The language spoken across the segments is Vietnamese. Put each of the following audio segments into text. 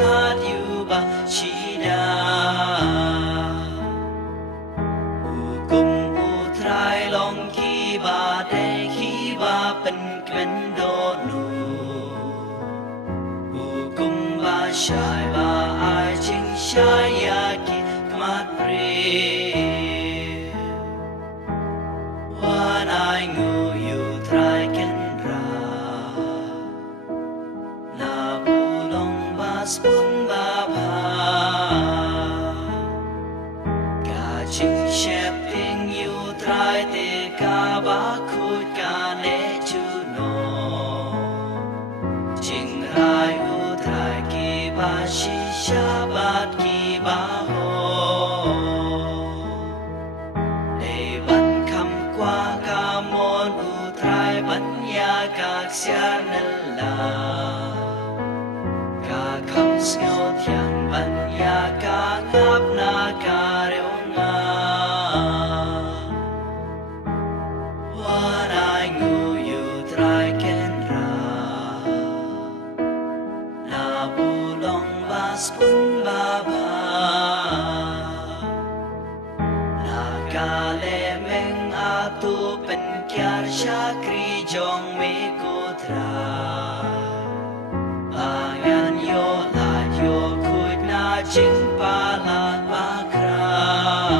ngát yêu ba chỉ đa cùng u trai lòng khi ba để khi ba bên bên đô nụ cùng ba shai ba ai chính shai ya ki kamat pre wan ai ngu yêu trai ken Spoon ba ba Ka ching shepping you try te ka ba khut ka ne chu no Ching rai u try ki ba shi sha bat ki ba ho Để ban kham qua ka mon u try ban ya ka sia nel la Ngao thiang ban ya ka ngap na ka reo nga Wan ai ngu yu trai ken ra Na bu long ba spoon ba ba Na ka le meng a tu pen kyar sha kri jong me ko tra Ching pa la ba krao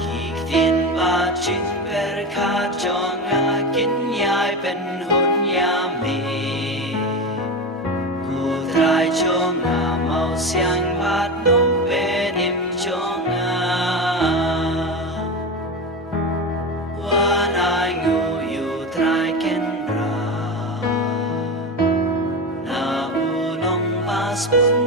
Kik tin ba ching per ka chong a kin yai pen hun ya me Ku trai chong a mau siang bat no pe nim chong a Wan ai ngu yu trai ken ra Na u long ba spoon